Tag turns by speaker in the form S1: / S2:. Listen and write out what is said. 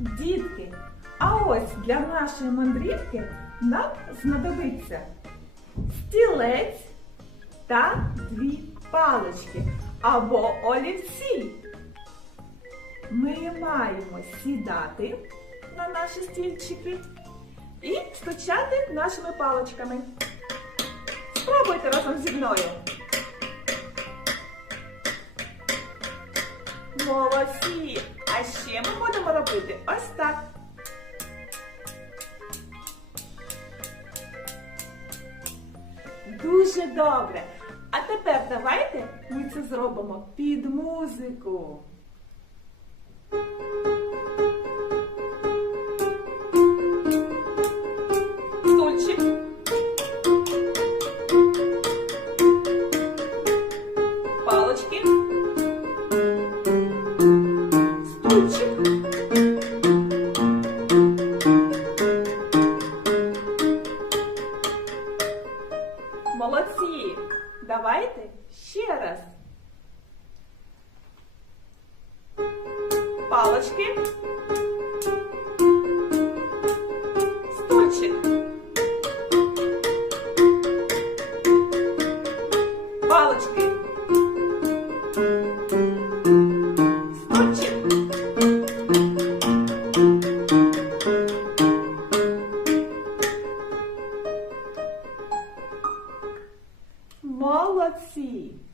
S1: Дітки, а ось для нашої мандрівки нам знадобиться стілець та дві палички або олівці. Ми маємо сідати на наші стільчики і стучати нашими паличками. Спробуйте разом зі мною. Молодці! А ще ми будемо робити ось так. Дуже добре. А тепер давайте ми це зробимо під музику. Молодці! Давайте ще раз. Палочки. Стульчик. Палочки. Стульчик. Well, let's see.